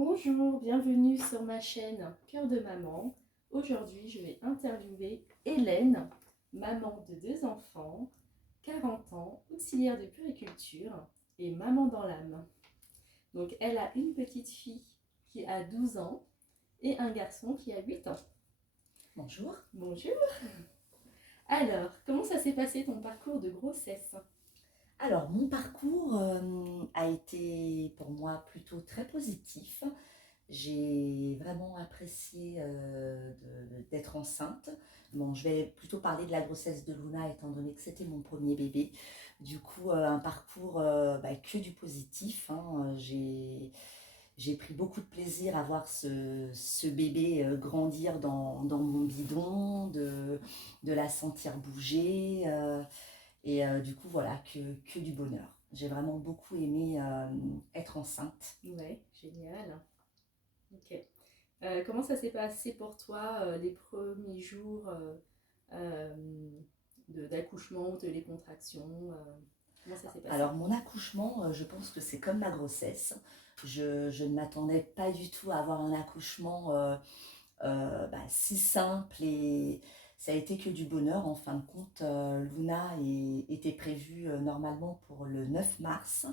Bonjour, bienvenue sur ma chaîne Cœur de maman. Aujourd'hui, je vais interviewer Hélène, maman de 2 enfants, 40 ans, auxiliaire de puériculture et maman dans l'âme. Donc, elle a une petite fille qui a 12 ans et un garçon qui a 8 ans. Bonjour. Bonjour. Alors, comment ça s'est passé ton parcours de grossesse? Alors, mon parcours a été pour moi plutôt très positif. J'ai vraiment apprécié d'être enceinte. Bon, je vais plutôt parler de la grossesse de Luna étant donné que c'était mon premier bébé. Du coup, un parcours que du positif, hein. J'ai pris beaucoup de plaisir à voir ce bébé grandir dans mon bidon, de la sentir bouger. Du coup, voilà, que du bonheur. J'ai vraiment beaucoup aimé être enceinte. Ouais, génial. Ok. Comment ça s'est passé pour toi les premiers jours euh, d'accouchement, de les contractions comment ça s'est passé? Alors, mon accouchement, je pense que c'est comme ma grossesse. Je ne m'attendais pas du tout à avoir un accouchement si simple et ça a été que du bonheur. En fin de compte, Luna était prévue normalement pour le 9 mars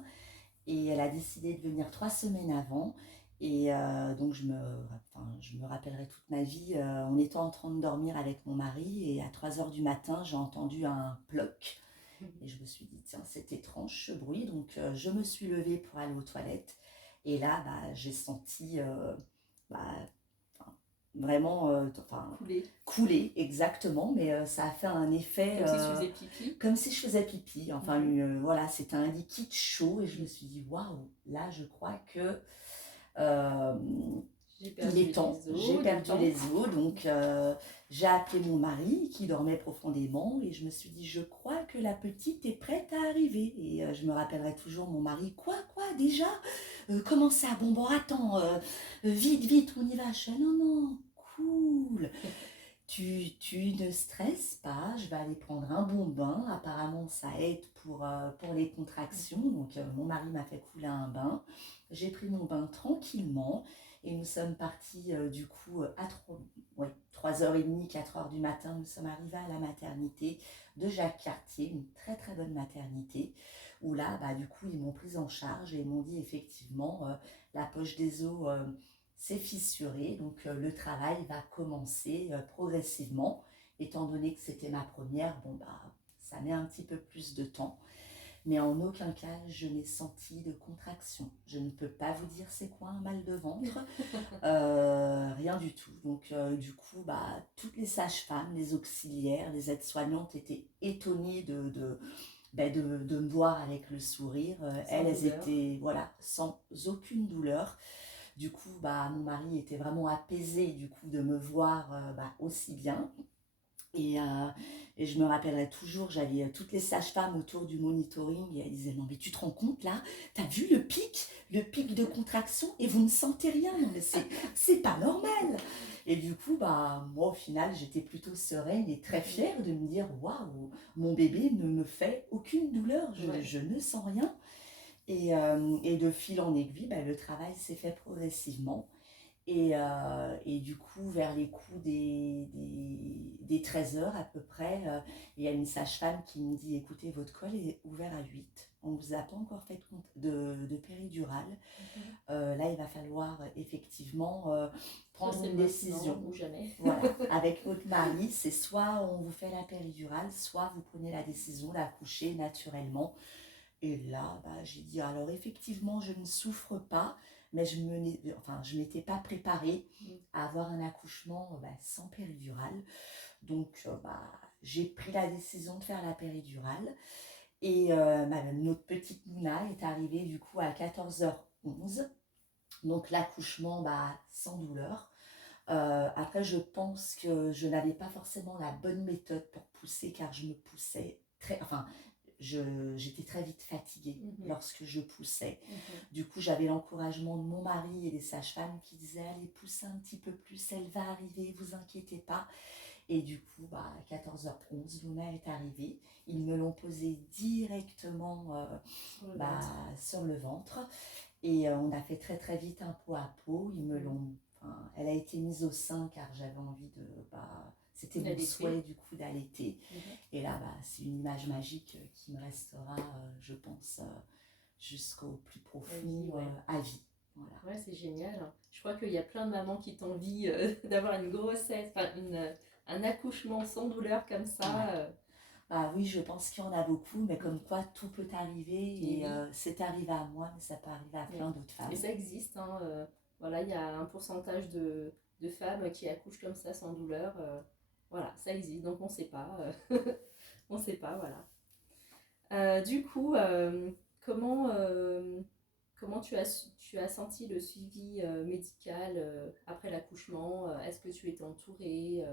et elle a décidé de venir 3 semaines avant. Donc je me rappellerai toute ma vie, on était en train de dormir avec mon mari et à 3 heures du matin, j'ai entendu un ploc. Et je me suis dit, tiens, c'est étrange ce bruit. Donc je me suis levée pour aller aux toilettes. Et là, j'ai senti bah, enfin, vraiment Couler, couler, exactement. Mais ça a fait un effet comme si tu faisais pipi. comme si je faisais pipi. Enfin, Mhm. voilà, c'était un liquide chaud. Et je me suis dit, waouh, là, je crois que euh, J'ai il perdu est temps, les j'ai os, il est perdu temps. les os, donc j'ai appelé mon mari qui dormait profondément et je me suis dit, je crois que la petite est prête à arriver. Et je me rappellerai toujours mon mari, quoi, déjà comment ça? Bon, attends, vite, vite, on y va. Je fais, non, non, cool. Tu ne stresses pas, je vais aller prendre un bon bain. Apparemment, ça aide pour les contractions. Donc, mon mari m'a fait couler un bain. J'ai pris mon bain tranquillement et nous sommes partis du coup à 3h30, 4h du matin. Nous sommes arrivés à la maternité de Jacques Cartier, une très très bonne maternité, où là, du coup, ils m'ont prise en charge et ils m'ont dit effectivement, la poche des os c'est fissuré, donc le travail va commencer progressivement. Étant donné que c'était ma première, ça met un petit peu plus de temps. Mais en aucun cas, je n'ai senti de contraction. Je ne peux pas vous dire c'est quoi un mal de ventre, rien du tout. Donc du coup, toutes les sages-femmes, les auxiliaires, les aides-soignantes étaient étonnées de me voir avec le sourire. Sans Elles douleur. étaient voilà, sans aucune douleur. Du coup, mon mari était vraiment apaisé du coup de me voir aussi bien. Et, euh, et je me rappellerai toujours, j'avais toutes les sages-femmes autour du monitoring et elles disaient, non mais tu te rends compte là, t'as vu le pic de contraction et vous ne sentez rien, non mais c'est pas normal. Et du coup, moi au final, j'étais plutôt sereine et très fière de me dire, waouh, mon bébé ne me fait aucune douleur, Ouais. je ne sens rien. Et de fil en aiguille, le travail s'est fait progressivement. Et du coup, vers les coups des 13 heures à peu près, il y a une sage-femme qui me dit, écoutez, votre col est ouvert à 8. On ne vous a pas encore fait de péridurale. Mhm. Là, il va falloir effectivement Soit prendre c'est une maintenant décision. ou jamais. Voilà, avec votre mari, c'est soit on vous fait la péridurale, soit vous prenez la décision d'accoucher naturellement. Et là, j'ai dit, alors effectivement, je ne souffre pas, mais je m'étais pas préparée à avoir un accouchement sans péridurale. Donc, j'ai pris la décision de faire la péridurale. Et notre petite Mouna est arrivée du coup à 14h11. Donc, l'accouchement, sans douleur. Après, je pense que je n'avais pas forcément la bonne méthode pour pousser, car je me poussais j'étais très vite fatiguée Mhm. lorsque je poussais. Mhm. Du coup, j'avais l'encouragement de mon mari et des sages-femmes qui disaient, allez, poussez un petit peu plus, elle va arriver, vous inquiétez pas. Et du coup, à 14h11, Luna est arrivée. Ils me l'ont posée directement Sur le ventre. sur le ventre. Et on a fait très très vite un pot à pot. Ils me l'ont, enfin, elle a été mise au sein car j'avais envie de, c'était mon souhait du coup d'allaiter. Et là, c'est une image magique qui me restera, je pense, jusqu'au plus profond à vie. Voilà. Ouais, c'est génial. Je crois qu'il y a plein de mamans qui t'envient d'avoir une grossesse, un accouchement sans douleur comme ça. Oui, je pense qu'il y en a beaucoup, mais comme quoi tout peut arriver et c'est arrivé à moi, mais ça peut arriver à plein d'autres femmes. Et ça existe, hein, voilà, il y a un pourcentage de femmes qui accouchent comme ça sans douleur. Voilà, ça existe, donc on ne sait pas. On ne sait pas, voilà. Du coup, comment, comment tu as senti le suivi médical après l'accouchement? Est-ce que tu étais entourée?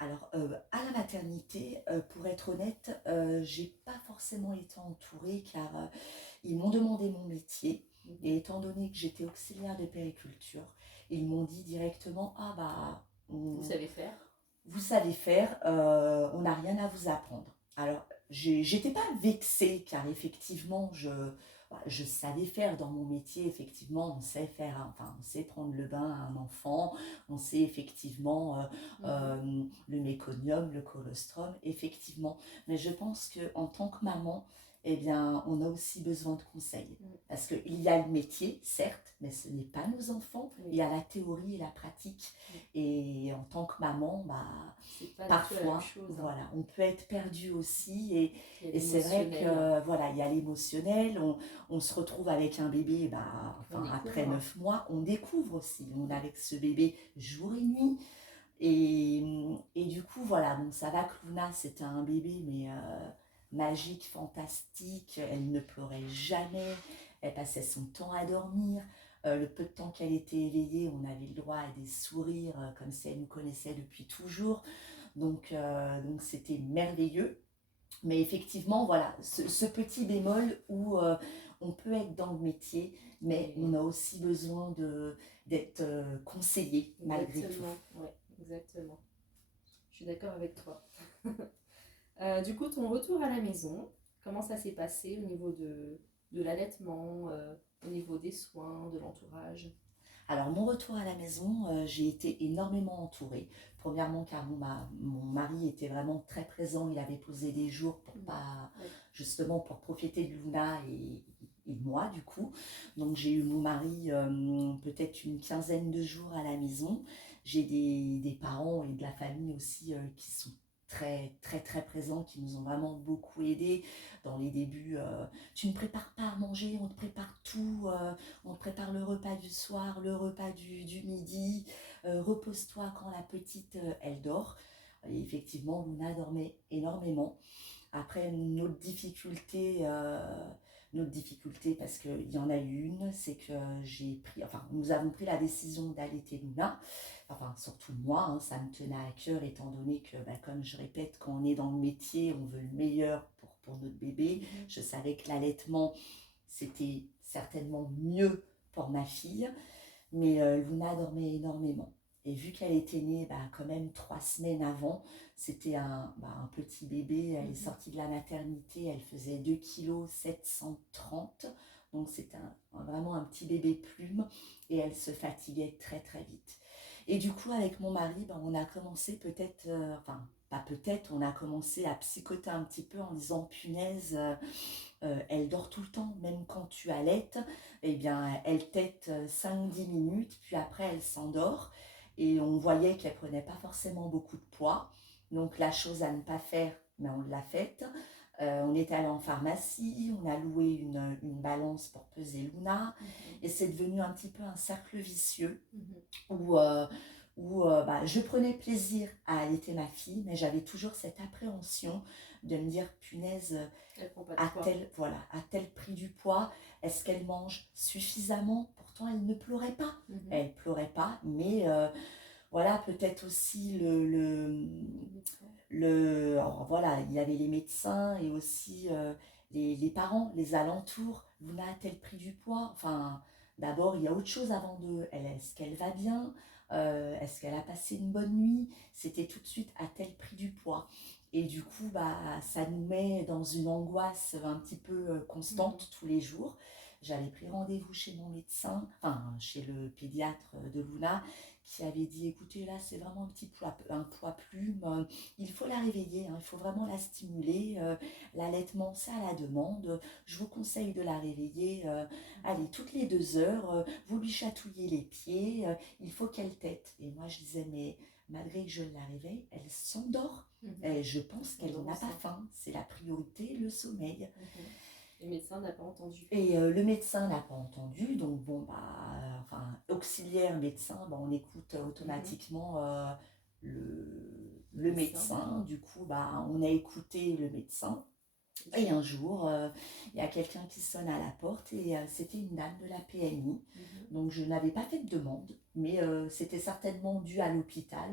Alors, à la maternité, pour être honnête, j'ai pas forcément été entourée car ils m'ont demandé mon métier. Et étant donné que j'étais auxiliaire de périculture, ils m'ont dit directement vous savez faire. Vous savez faire, on n'a rien à vous apprendre. Alors, j'étais pas vexée car effectivement, je savais faire dans mon métier, effectivement, on sait faire, enfin, on sait prendre le bain à un enfant, on sait effectivement le méconium, le colostrum, effectivement. Mais je pense qu'en tant que maman, eh bien, on a aussi besoin de conseils. Parce qu'il y a le métier, certes, mais ce n'est pas nos enfants. Il y a la théorie et la pratique. Et en tant que maman, parfois, voilà, on peut être perdu aussi. Et c'est vrai que voilà, il y a l'émotionnel. On se retrouve avec un bébé, après 9 mois, on découvre aussi. On est avec ce bébé jour et nuit. Et du coup, voilà, donc ça va que Luna, c'était un bébé, mais magique, fantastique. Elle ne pleurait jamais. Elle passait son temps à dormir. Le peu de temps qu'elle était éveillée, on avait le droit à des sourires comme si elle nous connaissait depuis toujours. Donc c'était merveilleux. Mais effectivement, voilà, ce petit bémol où on peut être dans le métier, mais on a aussi besoin d'être conseillé malgré tout. Ouais, exactement. Je suis d'accord avec toi. Du coup, ton retour à la maison, comment ça s'est passé au niveau de l'allaitement, au niveau des soins, de l'entourage? Alors, mon retour à la maison, j'ai été énormément entourée. Premièrement, car mon mari était vraiment très présent. Il avait posé des jours justement pour profiter de Luna et de moi, du coup. Donc, j'ai eu mon mari peut-être une quinzaine de jours à la maison. J'ai des parents et de la famille aussi qui sont très très très présents, qui nous ont vraiment beaucoup aidés dans les débuts. Tu ne prépares pas à manger, on te prépare tout, on te prépare le repas du soir, le repas du midi, repose-toi quand la petite elle dort. Et effectivement, Luna dormait énormément. Après, notre difficulté, parce qu'il y en a eu une, c'est que nous avons pris la décision d'allaiter Luna. Enfin, surtout moi, hein, ça me tenait à cœur, étant donné que, comme je répète, quand on est dans le métier, on veut le meilleur pour notre bébé. Je savais que l'allaitement, c'était certainement mieux pour ma fille, mais Luna dormait énormément. Et vu qu'elle était née quand même 3 semaines avant, c'était un petit bébé. Elle est sortie de la maternité, elle faisait 2,730 kg. Donc c'était vraiment un petit bébé plume et elle se fatiguait très très vite. Et du coup, avec mon mari, on a commencé on a commencé à psychoter un petit peu en disant punaise, elle dort tout le temps, même quand tu allaites, eh bien, elle tète 5-10 minutes, puis après elle s'endort. Et on voyait qu'elle prenait pas forcément beaucoup de poids. Donc la chose à ne pas faire, mais on l'a faite. On est allé en pharmacie, on a loué une balance pour peser Luna. Et c'est devenu un petit peu un cercle vicieux où je prenais plaisir à allaiter ma fille, mais j'avais toujours cette appréhension de me dire, punaise, a-t-elle pris du poids? Est-ce qu'elle mange suffisamment? Pourtant, elle ne pleurait pas. Elle pleurait pas, mais voilà, peut-être aussi alors voilà, il y avait les médecins et aussi les parents, les alentours. Luna a-t-elle pris du poids? Enfin, d'abord, il y a autre chose avant est-ce qu'elle va bien? Est-ce qu'elle a passé une bonne nuit? C'était tout de suite, a-t-elle pris du poids? Et du coup, ça nous met dans une angoisse un petit peu constante tous les jours. J'avais pris rendez-vous chez mon médecin, enfin chez le pédiatre de Luna, qui avait dit, écoutez, là c'est vraiment un poids plume, il faut la réveiller, hein, il faut vraiment la stimuler, l'allaitement c'est à la demande, je vous conseille de la réveiller, allez, toutes les 2 heures, vous lui chatouillez les pieds, il faut qu'elle tète. Et moi je disais, mais malgré que je la réveille, elle s'endort. Et je pense qu'elle n'a pas faim. C'est la priorité, le sommeil. Le médecin n'a pas entendu. Et le médecin n'a pas entendu, donc bon, enfin, auxiliaire médecin, on écoute automatiquement le médecin. Du coup, on a écouté le médecin. Et un jour, il y a quelqu'un qui sonne à la porte et c'était une dame de la PMI. Donc je n'avais pas fait de demande, mais c'était certainement dû à l'hôpital.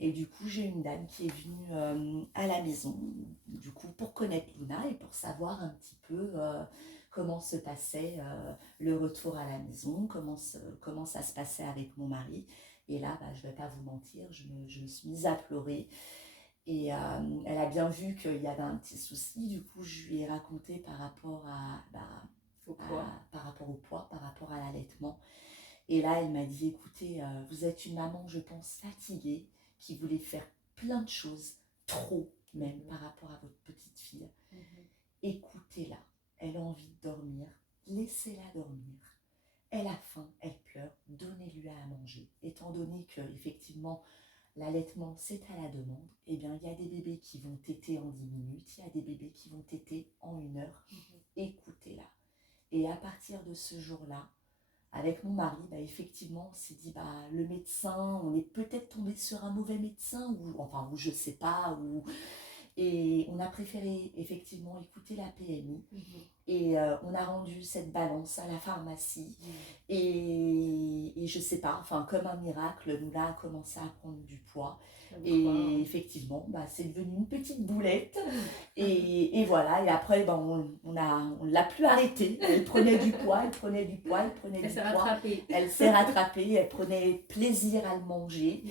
Et du coup, j'ai une dame qui est venue à la maison, du coup, pour connaître Luna et pour savoir un petit peu comment se passait le retour à la maison, comment ça se passait avec mon mari. Et là, je ne vais pas vous mentir, je me suis mise à pleurer. Et elle a bien vu qu'il y avait un petit souci. Du coup, je lui ai raconté par rapport par rapport au poids, par rapport à l'allaitement. Et là, elle m'a dit, écoutez, vous êtes une maman, je pense, fatiguée, qui voulait faire plein de choses, trop même, par rapport à votre petite fille. Écoutez-la, elle a envie de dormir, laissez-la dormir. Elle a faim, elle pleure, donnez-lui à manger. Étant donné que, effectivement, l'allaitement, c'est à la demande, eh bien, il y a des bébés qui vont téter en 10 minutes, il y a des bébés qui vont téter en 1 heure. Écoutez-la. Et à partir de ce jour-là, avec mon mari, effectivement, on s'est dit, le médecin, on est peut-être tombé sur un mauvais médecin, ou je sais pas, et on a préféré effectivement écouter la PMI. Et on a rendu cette balance à la pharmacie. Et je sais pas, enfin comme un miracle, Luna a commencé à prendre du poids. Et effectivement, c'est devenu une petite boulette. Et voilà, et après, on l'a plus arrêtée. Elle prenait du poids, elle prenait du poids, elle prenait du poids. Elle s'est rattrapée, elle prenait plaisir à le manger.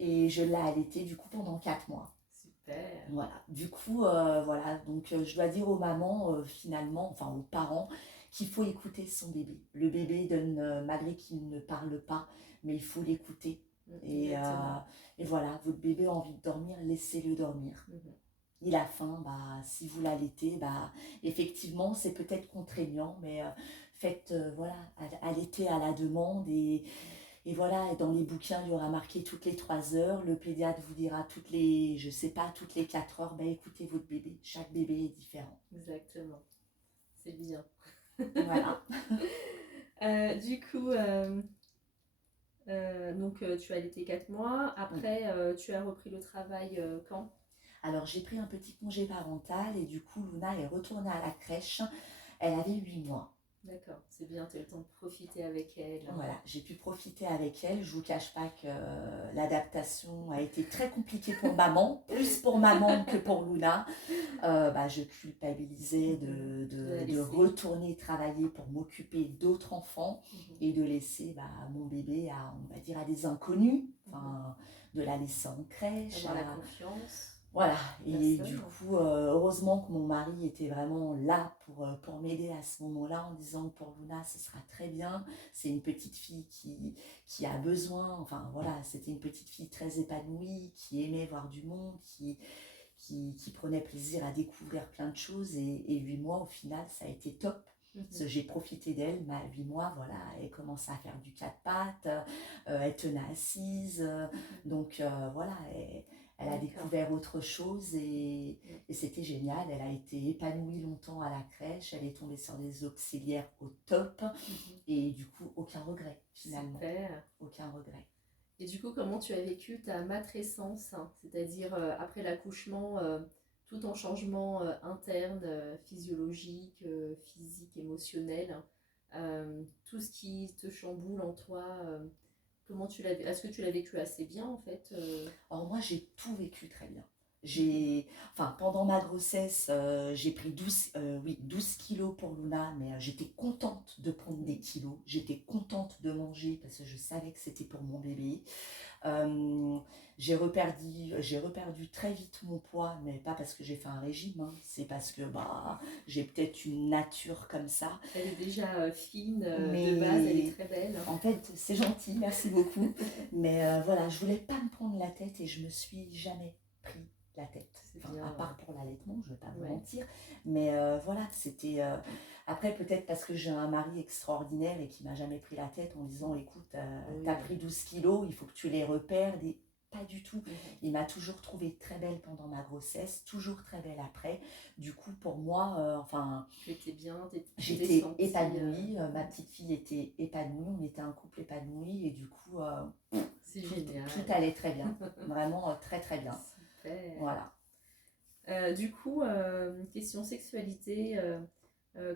Et je l'ai allaitée du coup pendant 4 mois. Super. Voilà, du coup, voilà, donc je dois dire aux mamans, finalement, enfin aux parents, qu'il faut écouter son bébé. Le bébé donne, malgré qu'il ne parle pas, mais il faut l'écouter. Et voilà, votre bébé a envie de dormir, laissez-le dormir. Il a faim, si vous l'allaitez, effectivement, c'est peut-être contraignant, mais faites, voilà, allaiter à la demande et voilà, dans les bouquins, il y aura marqué toutes les 3 heures. Le pédiatre vous dira toutes les, je sais pas, toutes les 4 heures. Écoutez votre bébé. Chaque bébé est différent. Exactement. C'est bien. Voilà. Du coup, donc tu as allaité 4 mois. Après, tu as repris le travail quand? Alors, j'ai pris un petit congé parental et du coup, Luna est retournée à la crèche. Elle avait 8 mois. D'accord, c'est bien, tu as eu le temps de profiter avec elle. Voilà, j'ai pu profiter avec elle. Je ne vous cache pas que l'adaptation a été très compliquée pour maman, plus pour maman que pour Luna. Je culpabilisais de retourner travailler pour m'occuper d'autres enfants et de laisser mon bébé on va dire, à des inconnus, de la laisser en crèche. Avoir la confiance. Voilà, et du coup, heureusement que mon mari était vraiment là pour m'aider à ce moment-là en disant que pour Luna, ce sera très bien. C'est une petite fille qui a besoin, enfin voilà, c'était une petite fille très épanouie, qui aimait voir du monde, qui prenait plaisir à découvrir plein de choses. Et 8 mois, au final, ça a été top. Parce que j'ai profité d'elle, 8 mois, voilà, elle commençait à faire du 4 pattes, elle tenait assise, donc voilà, elle a découvert autre chose et c'était génial. Elle a été épanouie longtemps à la crèche, elle est tombée sur des auxiliaires au top et du coup, aucun regret finalement. Super. Aucun regret. Et du coup, comment tu as vécu ta matrescence, hein, c'est-à-dire après l'accouchement, tout en changement interne, physiologique, physique, émotionnel, tout ce qui te chamboule en toi, comment tu l'as, est-ce que tu l'as vécu assez bien en fait Alors moi j'ai tout vécu très bien. Pendant ma grossesse, j'ai pris 12 kilos pour Luna, mais j'étais contente de prendre des kilos. J'étais contente de manger parce que je savais que c'était pour mon bébé. Euh, j'ai reperdu très vite mon poids, mais pas parce que j'ai fait un régime, hein. C'est parce que j'ai peut-être une nature comme ça. Elle est déjà fine, de base, elle est Mais très belle. en fait, c'est gentil, merci beaucoup. Mais voilà, je voulais pas me prendre la tête et je me suis jamais pris la tête. C'est Enfin, bien, à part pour l'allaitement, je vais pas vous ouais. mentir. Mais voilà, c'était. Après, peut-être parce que j'ai un mari extraordinaire et qui m'a jamais pris la tête en disant écoute, Oui. t'as pris 12 kilos, il faut que tu les repères. Pas du tout. Mhm. Il m'a toujours trouvée très belle pendant ma grossesse, toujours très belle après. Du coup, pour moi, Tu étais bien, j'étais sentie, épanouie, ma petite fille était épanouie, on était un couple épanoui et du coup, c'est tout, génial. tout allait très bien. Vraiment très très bien. Super. Voilà. Du coup, question sexualité,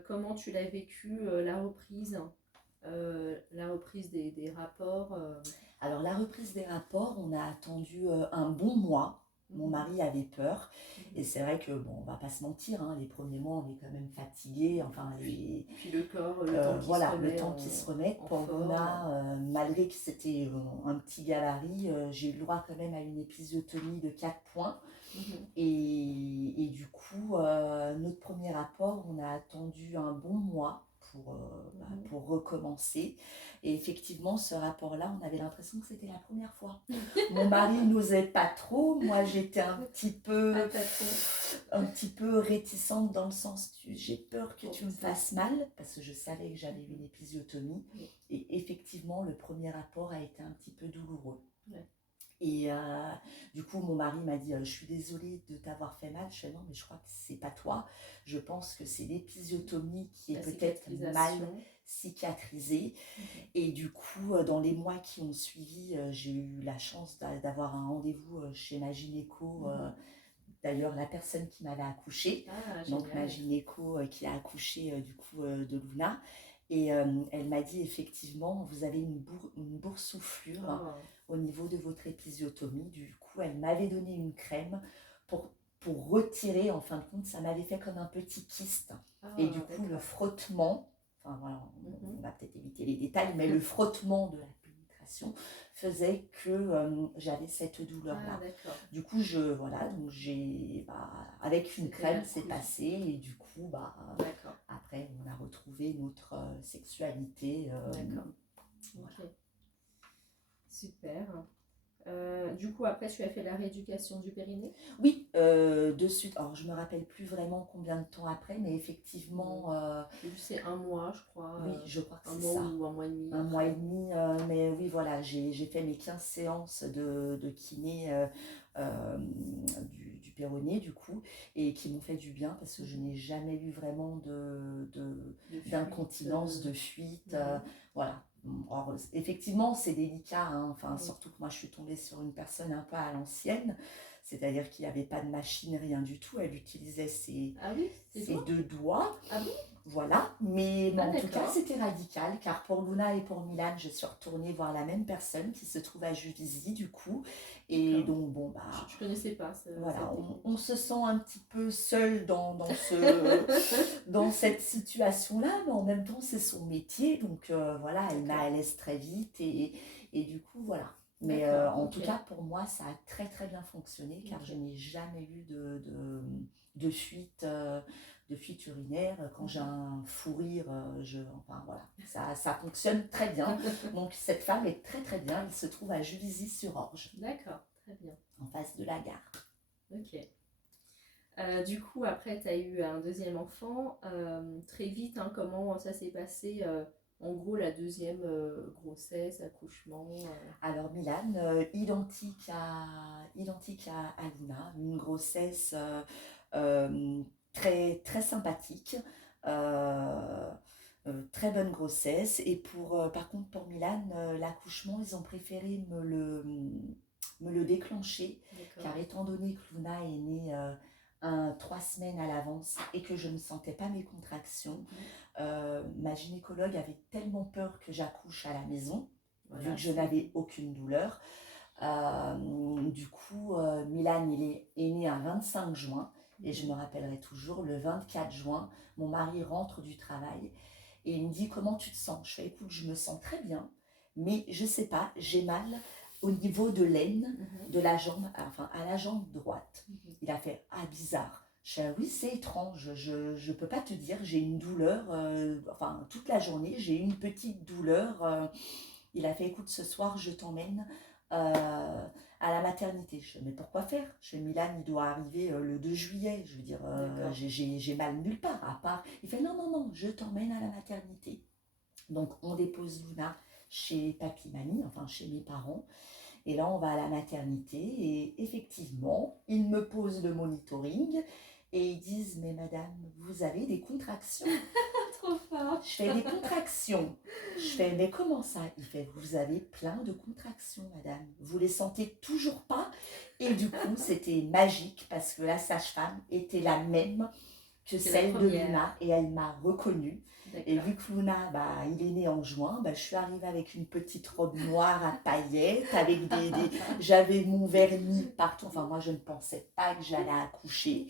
comment tu l'as vécu, la reprise des rapports Alors, la reprise des rapports, on a attendu un bon mois. Mon mari avait peur. Et c'est vrai que, bon, on va pas se mentir, hein, les premiers mois, on est quand même fatigué. Puis le corps, le temps qui se remet le temps qui se remet. Pour forme. Luna, malgré que c'était un petit gabarit, j'ai eu le droit quand même à une épisiotomie de 4 points. Et du coup, notre premier rapport, on a attendu un bon mois pour recommencer. Et effectivement, ce rapport-là, on avait l'impression que c'était la première fois. Mon mari n'osait pas trop. Moi, j'étais un petit peu réticente dans le sens j'ai peur que tu me fasses mal parce que je savais que j'avais eu une épisiotomie. Et effectivement, le premier rapport a été un petit peu douloureux. Ouais. Et du coup, mon mari m'a dit je suis désolée de t'avoir fait mal. Je fais non, mais je crois que c'est pas toi. Je pense que c'est l'épisiotomie qui est peut-être mal cicatrisée. Et du coup, dans les mois qui ont suivi, j'ai eu la chance d'avoir un rendez-vous chez ma gynéco. D'ailleurs, la personne qui m'avait accouchée, donc ma gynéco qui a accouché du coup de Luna. Et elle m'a dit effectivement, vous avez une boursouflure au niveau de votre épisiotomie. Du coup, elle m'avait donné une crème pour retirer, en fin de compte, ça m'avait fait comme un petit kyste. Et du coup, le frottement, enfin voilà, on va peut-être éviter les détails, mais le frottement de la pénétration faisait que j'avais cette douleur-là. Du coup, avec une crème, c'est passé et du coup, après, on a retrouvé notre sexualité. D'accord. Voilà. Okay. Super. Du coup, après, tu as fait la rééducation du périnée? Oui, de suite. Alors, je me rappelle plus vraiment combien de temps après, mais effectivement. C'est un mois, je crois. Oui, je crois que c'est ça. Un mois ou un mois et demi. Un mois et demi, mais oui, voilà, j'ai fait mes 15 séances de kiné du péroné, du coup, et qui m'ont fait du bien parce que je n'ai jamais eu vraiment d'incontinence, de fuite. Voilà. Alors, effectivement, c'est délicat, hein. Surtout que moi, je suis tombée sur une personne un peu à l'ancienne, c'est-à-dire qu'il n'y avait pas de machine, rien du tout. Elle utilisait ses 2 doigts. Ah bon? Voilà, mais en tout cas, c'était radical, car pour Luna et pour Milan, je suis retournée voir la même personne qui se trouve à Juvisy, du coup. Et donc, bon, je connaissais pas. Voilà, on se sent un petit peu seul dans cette situation-là, mais en même temps, c'est son métier, donc voilà, elle m'a à l'aise très vite, et du coup, voilà. Mais en tout cas, pour moi, ça a très très bien fonctionné, car je n'ai jamais eu de fuite urinaire. Quand j'ai un fou rire, voilà, ça fonctionne très bien. Donc cette femme est très très bien, elle se trouve à Juvisy-sur-Orge. D'accord, très bien. En face de la gare. Ok. Du coup, après, tu as eu un deuxième enfant. Très vite, hein, comment ça s'est passé en gros, la deuxième grossesse, accouchement Alors, Milan, identique à Luna, une grossesse très, très sympathique, très bonne grossesse. Et par contre, pour Milan, l'accouchement, ils ont préféré me le déclencher, car étant donné que Luna est née 3 semaines à l'avance et que je ne sentais pas mes contractions, ma gynécologue avait tellement peur que j'accouche à la maison, vu que je n'avais aucune douleur, Du coup, Milan, est né un 25 juin. Et je me rappellerai toujours, le 24 juin, mon mari rentre du travail et il me dit: comment tu te sens? Je fais: écoute, je me sens très bien, mais je sais pas, j'ai mal au niveau de l'aine de la jambe, enfin à la jambe droite. Il a fait: ah, bizarre. Je fais: oui, c'est étrange, je peux pas te dire, j'ai une douleur, enfin toute la journée, j'ai une petite douleur. Il a fait: écoute, ce soir, je t'emmène à la maternité. Je fais: mais pourquoi faire? Je fais: Milan, il doit arriver le 2 juillet. Je veux dire, j'ai mal nulle part, à part. Il fait: non, non, non, je t'emmène à la maternité. Donc, on dépose Luna chez papy, mamie, enfin chez mes parents. Et là, on va à la maternité et effectivement, ils me posent le monitoring et ils disent: mais madame, vous avez des contractions. Trop fort. Je fais: des contractions. Je fais: mais comment ça? Il fait: vous avez plein de contractions, madame. Vous les sentez toujours pas? Et du coup, c'était magique parce que la sage-femme était la même que celle de Luna et elle m'a reconnue. Et vu que Luna, il est né en juin, je suis arrivée avec une petite robe noire à paillettes, avec j'avais mon vernis partout. Enfin, moi, je ne pensais pas que j'allais accoucher.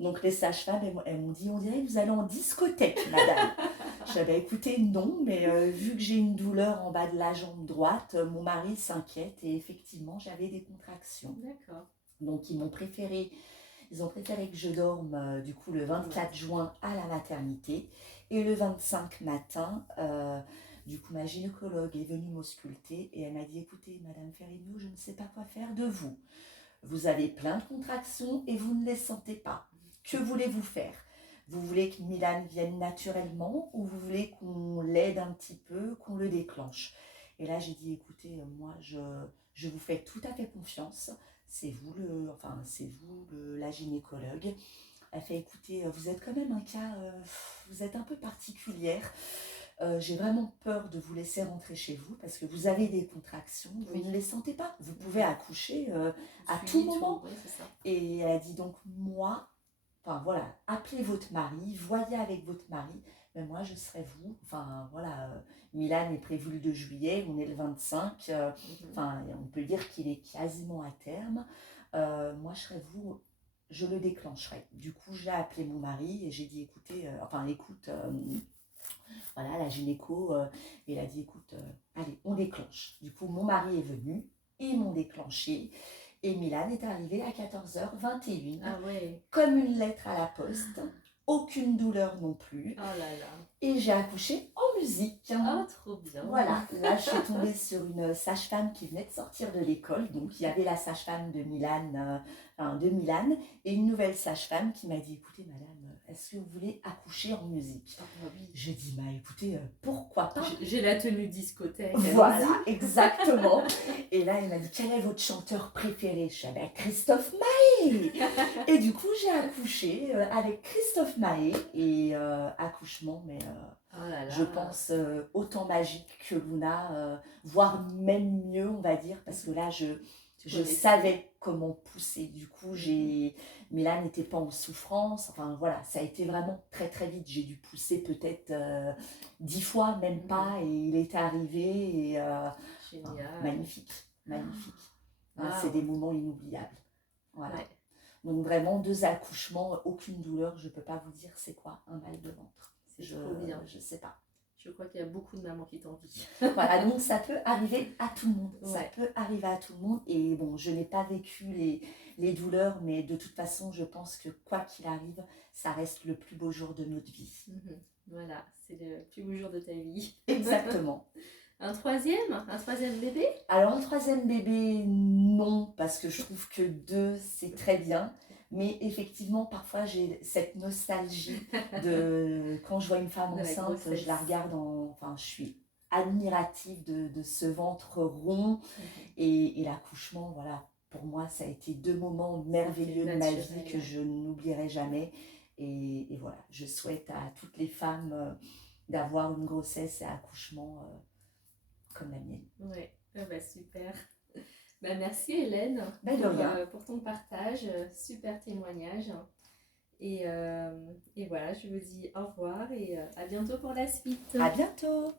Donc les sages-femmes, elles m'ont dit: on dirait que vous allez en discothèque, madame. J'avais: écoutez, non, mais vu que j'ai une douleur en bas de la jambe droite, mon mari s'inquiète et effectivement, j'avais des contractions. D'accord. Donc ils ont préféré que je dorme du coup le 24 juin à la maternité et le 25 matin. Du coup, ma gynécologue est venue m'ausculter et elle m'a dit: écoutez, madame Ferrigno, je ne sais pas quoi faire de vous. Vous avez plein de contractions et vous ne les sentez pas. Que voulez-vous faire? Vous voulez que Milan vienne naturellement ou vous voulez qu'on l'aide un petit peu, qu'on le déclenche? Et là, j'ai dit: écoutez, moi, je vous fais tout à fait confiance. C'est vous, la gynécologue. Elle fait: écoutez, vous êtes quand même un cas, vous êtes un peu particulière. J'ai vraiment peur de vous laisser rentrer chez vous parce que vous avez des contractions, vous ne les sentez pas. Vous pouvez accoucher à tout moment. Oui, c'est ça. Et elle a dit: donc moi, enfin voilà, appelez votre mari, voyez avec votre mari, mais moi je serai vous. Enfin voilà, Milan est prévu le 2 juillet, on est le 25, enfin on peut dire qu'il est quasiment à terme. Moi je serai vous, je le déclencherai. Du coup j'ai appelé mon mari et j'ai dit: écoutez, écoute, voilà, la gynéco, elle a dit: écoute, allez, on déclenche. Du coup, mon mari est venu, ils m'ont déclenché et Milan est arrivé à 14h21, Ah ouais. comme une lettre à la poste, aucune douleur non plus. Oh là là. Et j'ai accouché en musique. Ah, trop bien. Voilà, là je suis tombée sur une sage-femme qui venait de sortir de l'école. Donc il y avait la sage-femme de Milan, et une nouvelle sage-femme qui m'a dit: écoutez madame, est-ce que vous voulez accoucher en musique? Oui. J'ai dit: écoutez, pourquoi pas? J'ai la tenue discothèque. Voilà, exactement. Et là, elle m'a dit: quel est votre chanteur préféré? Je suis avec Christophe Maé. Et du coup, j'ai accouché avec Christophe Maé. Et accouchement, mais oh là là. je pense autant magique que Luna, voire même mieux, on va dire, parce que là, je savais comment pousser. Du coup, Milan n'était pas en souffrance. Enfin, voilà, ça a été vraiment très, très vite. J'ai dû pousser peut-être 10 fois, même pas, et il est arrivé. Et, génial. Magnifique, magnifique. Ah, c'est des moments inoubliables. Voilà. Ouais. Donc vraiment, 2 accouchements, aucune douleur. Je peux pas vous dire c'est quoi un mal de ventre. C'est trop bien. Je sais pas. Je crois qu'il y a beaucoup de mamans qui t'envient. Voilà, donc ça peut arriver à tout le monde. Ouais. Ça peut arriver à tout le monde. Et bon, je n'ai pas vécu les douleurs, mais de toute façon, je pense que quoi qu'il arrive, ça reste le plus beau jour de notre vie. Voilà, c'est le plus beau jour de ta vie. Exactement. Un troisième bébé? Alors un troisième bébé, non, parce que je trouve que 2, c'est très bien. Mais effectivement, parfois, j'ai cette nostalgie de quand je vois une femme enceinte, je la regarde enfin, je suis admirative de ce ventre rond et l'accouchement, voilà. Pour moi, ça a été 2 moments merveilleux de ma vie que je n'oublierai jamais. Et voilà, je souhaite à toutes les femmes d'avoir une grossesse et un accouchement comme la mienne. Ouais, super. Merci Hélène pour ton partage, super témoignage. Et voilà, je vous dis au revoir et à bientôt pour la suite. À bientôt.